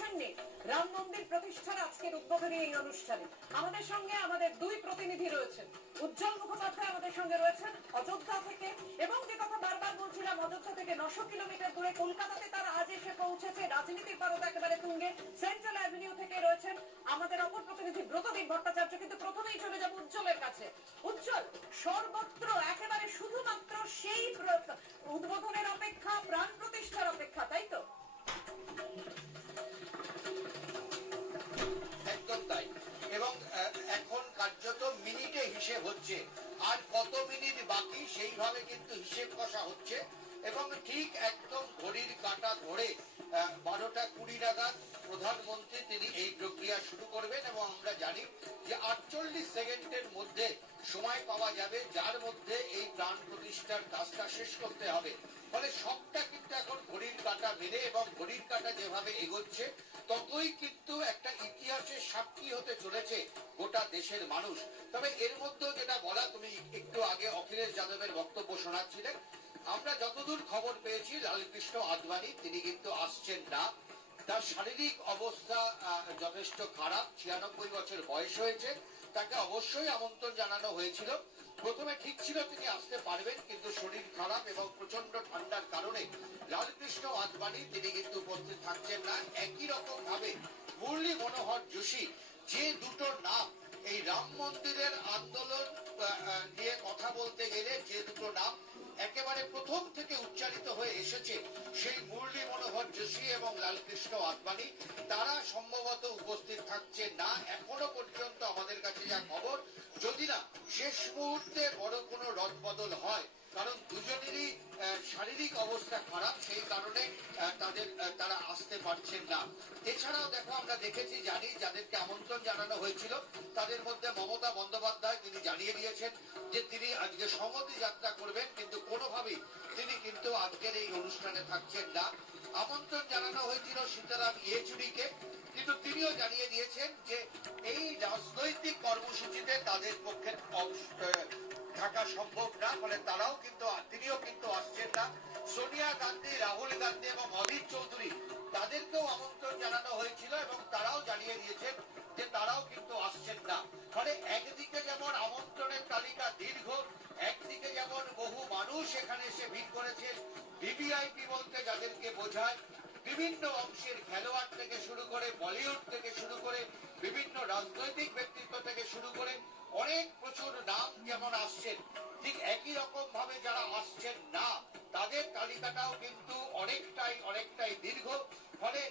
আসেননি রাম মন্দির প্রতিষ্ঠার আজকের উদ্বোধনী এই অনুষ্ঠানে। আমাদের সঙ্গে আমাদের দুই প্রতিনিধি রয়েছেন। উজ্জ্বল মুখোপাধ্যায় আমাদের সঙ্গে রয়েছেন অযোধ্যা থেকে, এবং যে কথা বারবার বলছিলাম, অযোধ্যা থেকে 900 কিলোমিটার দূরে কলকাতাতে তার আজ এসে পৌঁছেছে। রাজনীতির পারদ একেবারে তুঙ্গে। সেন্ট্রাল অ্যাভিনিউ থেকে রয়েছেন আমাদের অপর প্রতিনিধি ব্রতদীপ ভট্টাচার্য। কিন্তু প্রথমেই চলে যাব উজ্জ্বলের কাছে। উজ্জ্বল, সর্বত্র একেবারে শুধুমাত্র সেই উদ্বোধনের অপেক্ষা, প্রাণ প্রতিষ্ঠার অপেক্ষা, তাই তো? একদম তাই। এবং এখন কার্যত মিনিটে হিসেব হচ্ছে, আর কত মিনিট বাকি সেইভাবে কিন্তু হিসেব কষা হচ্ছে। এবং ঠিক একদম ঘড়ির কাঁটা ধরে 12টা 20 নাগাদ প্রধানমন্ত্রী তিনি এই প্রক্রিয়া শুরু করবেন। এবং আমরা জানি যে 48 সেকেন্ডের মধ্যে সময় পাওয়া যাবে, যার মধ্যে এই প্রাণ প্রতিষ্ঠার কাজটা শেষ করতে হবে। ফলে সবটা কিন্তু এখন ঘড়ির কাঁটা মেরে, এবং ঘড়ির কাঁটা যেভাবে এগোচ্ছে ততই কিন্তু একটা ইতিহাসের সাক্ষী হতে চলেছে গোটা দেশের মানুষ। তবে এর মধ্যেও যেটা বলা, তুমি একটু আগে অখিলেশ যাদবের বক্তব্য শোনাচ্ছিলেন, আমরা যতদূর খবর পেয়েছি লালকৃষ্ণ আদবানি তিনি কিন্তু আসছেন না। তার শারীরিক অবস্থা যথেষ্ট খারাপ, 96 বছর বয়স হয়েছে। তাকে অবশ্যই আমন্ত্রণ জানানো হয়েছিল। প্রথমে ঠিক ছিল তিনি আসতে পারবেন, কিন্তু শরীর খারাপ এবং প্রচন্ড ঠান্ডার কারণে লালকৃষ্ণ আদবানি তিনি কিন্তু উপস্থিত থাকছেন না। একই রকম ভাবে মুরলী মনোহর যোশী, যে দুটো নাম এই রাম মন্দিরের আন্দোলন নিয়ে কথা বলতে গেলে যে দুটো নাম একেবারে প্রথম থেকে উচ্চারিত হয়ে এসেছে, সেই মুরলী মনোহর যোশী এবং লালকৃষ্ণ আদবানি, তারা সম্ভবত উপস্থিত থাকছে না এখনো পর্যন্ত আমাদের কাছে যা খবর, যদি না শেষ মুহূর্তে বড় কোনো রদবদল হয়। কারণ দুজনেরই শারীরিক অবস্থা খারাপ, সেই কারণে তারা আসতে পারছেন না। এছাড়াও দেখো, আমরা দেখেছি, জানি যাদেরকে আমন্ত্রণ জানানো হয়েছিল তাদের মধ্যে মমতা বন্দ্যোপাধ্যায় তিনি জানিয়ে দিয়েছেন যে তিনি আজকে সংহতি যাত্রা করবেন, কিন্তু কোনোভাবেই তিনি কিন্তু আজকের এই অনুষ্ঠানে থাকছেন না। আমন্ত্রণ জানানো হয়েছিল সীতারাম ইয়েচুরিকে, কিন্তু তিনিও জানিয়ে দিয়েছেন যে এই রাজনৈতিক কর্মসূচিতে তাদের পক্ষে থাকা সম্ভব না। ফলে তিনিও কিন্তু আসছেন না। সোনিয়া গান্ধী, রাহুল গান্ধী এবং অধীর চৌধুরী, তাদেরকেও আমন্ত্রণ জানানো হয়েছিল এবং তারাও জানিয়ে দিয়েছেন যে তারাও কিন্তু আসছেন না। ফলে একদিকে যেমন আমন্ত্রণের তালিকা দীর্ঘ, একদিকে যেমন বহু মানুষ এখানে এসে ভিড় করেছেন। ভিভিআইপি বলতে যাদেরকে বোঝায় বিভিন্ন অংশের খেলোয়াড় থেকে শুরু করে, বলিউড থেকে শুরু করে, বিভিন্ন রাজনৈতিক ব্যক্তিত্ব থেকে শুরু করে অনেক প্রচুর নাম যেমন আসছেন, ঠিক একই রকম ভাবে যারা আসছেন না তাদের তালিকাটাও কিন্তু অনেকটাই দীর্ঘ। ফলে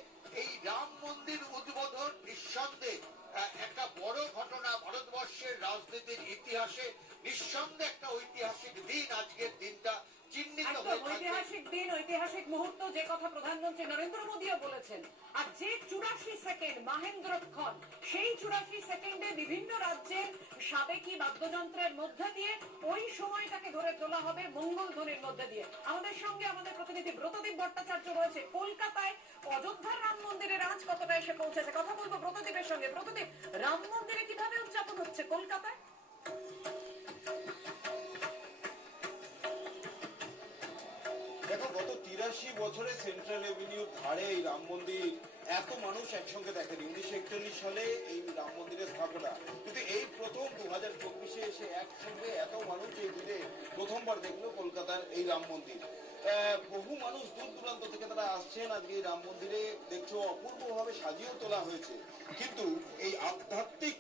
এই রাম মন্দির উদ্বোধন নিঃসন্দেহে একটা বড় ঘটনা, ভারতবর্ষের রাজনীতির ইতিহাসে নিঃসন্দেহে একটা ঐতিহাসিক দিন। আজকের দিনটা চিহ্নিত হয়ে থাকবে, ঐতিহাসিক দিন, ঐতিহাসিক মুহূর্ত, যে কথা প্রধানমন্ত্রী নরেন্দ্র মোদীও বলেছেন। আর যে 84 সেকেন্ড মাহেন্দ্রক্ষণ, সেই 84 সেকেন্ডে বিভিন্ন রাজ্যের সাবেকি বাদ্যযন্ত্রের মধ্যে দিয়ে ওই সময়টাকে ধরে তোলা হবে মঙ্গল ধ্বনির মধ্যে দিয়ে। আমাদের সঙ্গে আমাদের প্রতিনিধি ব্রতদীপ ভট্টাচার্য রয়েছে কলকাতায়। অযোধ্যার রাম মন্দিরের আজ কতটা এসে পৌঁছেছে, কথা বলবো ব্রতদীপের সঙ্গে। ব্রতদীপ, রাম মন্দিরে কিভাবে উদযাপন হচ্ছে কলকাতায়? দেখো, গত 83 বছরে সেন্ট্রাল এভিনিউর ধারে এই রাম মন্দির এত মানুষ একসঙ্গে দেখেনি। 1941 সালে এই রাম মন্দিরের স্থাপনা, কিন্তু এই প্রথম 2024-এ এসে একসঙ্গে এত মানুষ এই দিনে প্রথমবার দেখলো কলকাতার এই রাম মন্দির। বহু মানুষ দূর দূরান্ত থেকে তারা আসছেন। আজকে এই রাম মন্দিরে দেখছো অপূর্বভাবে সাজিয়েও তোলা হয়েছে, কিন্তু এই আধ্যাত্মিক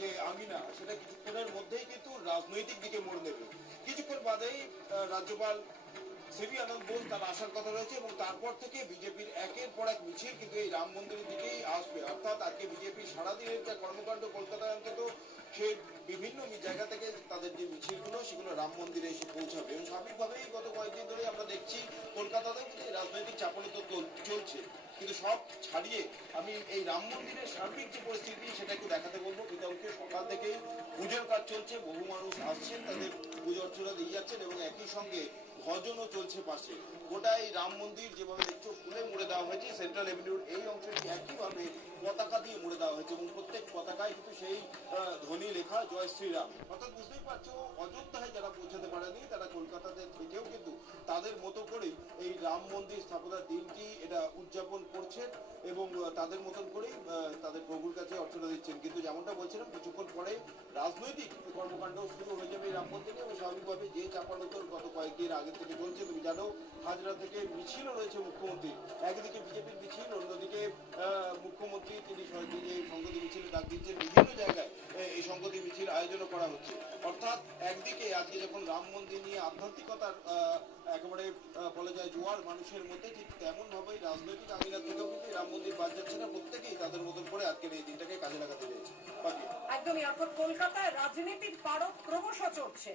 যে আমিনা, সেটা কিছুক্ষণের মধ্যেই কিন্তু রাজনৈতিক দিকে মোড় নেবে। কিছুক্ষণ বাদেই রাজ্যপাল সিভি আনন্দ বোস তার আসার কথা রয়েছে, এবং তারপর থেকে বিজেপির একের পর এক মিছিল কিন্তু এই রাম মন্দিরের দিকেই আসবে। অর্থাৎ আজকে বিজেপির সারাদিনের যে কর্মকাণ্ড কলকাতায় অন্তত, সে বিভিন্ন জায়গা থেকে তাদের যে মিছিলগুলো সেগুলো রাম মন্দিরে এসে পৌঁছাবে। এবং স্বাভাবিকভাবেই গত কয়েকদিন ধরে আমরা দেখছি কলকাতাতেও কিন্তু এই রাজনৈতিক চাপানি তো চলছে, কিন্তু সব ছাড়িয়ে আমি এই রাম মন্দিরের সার্বিক যে পরিস্থিতি সেটা একটু দেখাতে বলবো। বিধানকে সকাল থেকেই পুজোর কাজ চলছে, বহু মানুষ আসছেন, তাদের পুজো অর্চনা দিয়ে যাচ্ছেন, এবং একই সঙ্গে ভজনও চলছে পাশে। গোটা এই রাম মন্দির যেভাবে দেখছো ফুলে মুড়ে দেওয়া হয়েছে, সেন্ট্রাল এভিনিউর এই অংশটি একইভাবে পতাকা দিয়ে মুড়ে দেওয়া হয়েছে এবং প্রত্যেক পতাকায় কিন্তু সেই ধ্বনি লেখা জয় শ্রীরাম। অর্থাৎ বুঝতেই পারছো অযোধ্যায় যারা পৌঁছাতে পারেনি তারা কলকাতাতে থেকেও কিন্তু তাদের মতো করেই এই রাম মন্দির স্থাপনার দিনটি এটা উদযাপন করছেন এবং তাদের মতন করেই তাদের প্রভুর কাছে অর্চনা দিচ্ছেন। কিন্তু যেমনটা বলছিলাম কিছুক্ষণ পরে রাজনৈতিক কর্মকাণ্ড শুরু হয়ে যাবে এই রাম মন্দিরে এবং স্বাভাবিকভাবে যে চাপানোতর গত কয়েকদিন আগে থেকে চলছে। তুমি জানো হাজরা থেকে মিছিলও রয়েছে মুখ্যমন্ত্রী, একদিকে বিজেপির মিছিল, অন্যদিকে মুখ্যমন্ত্রী তিনি যে সংগতি মিছিলে ডাক দিচ্ছেন, বিভিন্ন জায়গায় এই সংগতি মিছিল আয়োজনও করা হচ্ছে। অর্থাৎ একদিকে আজকে যখন রাম মন্দির নিয়ে আধ্যাত্মিকতার একেবারে বলা যায় জোয়ার মানুষের মধ্যে, ঠিক তেমন ভাবেই রাজনৈতিক আঙিনা থেকেও কিন্তু রাম মন্দির বাদ যাচ্ছে না, প্রত্যেকেই তাদের মতন করে আজকের এই দিনটাকে কাজে লাগাতে চাইছে। একদমই, অর্থাৎ কলকাতায় রাজনীতির পারদ ক্রমশ চড়ছে।